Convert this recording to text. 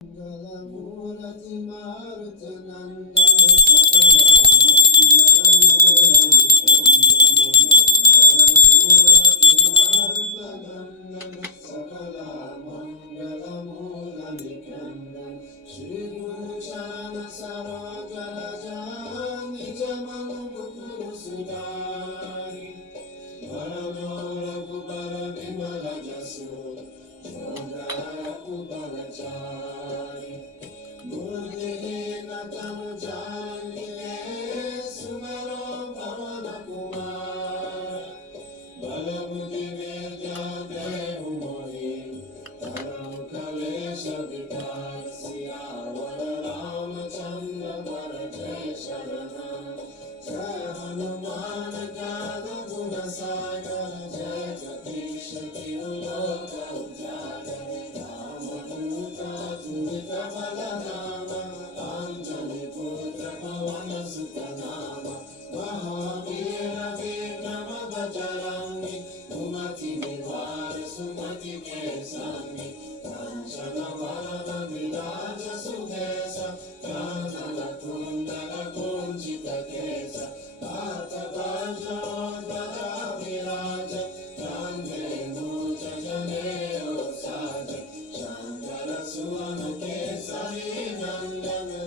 Mangalamurati Marutanandana Sakala Mangalamurati Mangalamurati Marutanandana Sakala Mangalamurati Kandan Shri Guru Chana Sarojalaja Nijamanu Guru Sudari Varano Raghubara Vimala Jasu Jodhara Kubalachari Murtihina Tanu Janile Sumero Pavana Kumar Balamudi Vedya Devu Mori Taram Kalesha Vitar Siyavara Ramachandra Bharajay Sharanam Jai Hanuman Jada Guna Sagar Jai Katisha Tiruloka Ujjaya Ramaduta Tulita Balanama Anjali Putra Pavana Sutanama Mahavira Vikrama Bajrangi Umati Nivara Sumati Kesami Kanchana Varada Viraja Sukesa Kanala Kundala Kunchita Kesa Bhata Bhaja Bhaja Viraja Kande Mucha Janeo Saja Shankara Suana Kesari Nandana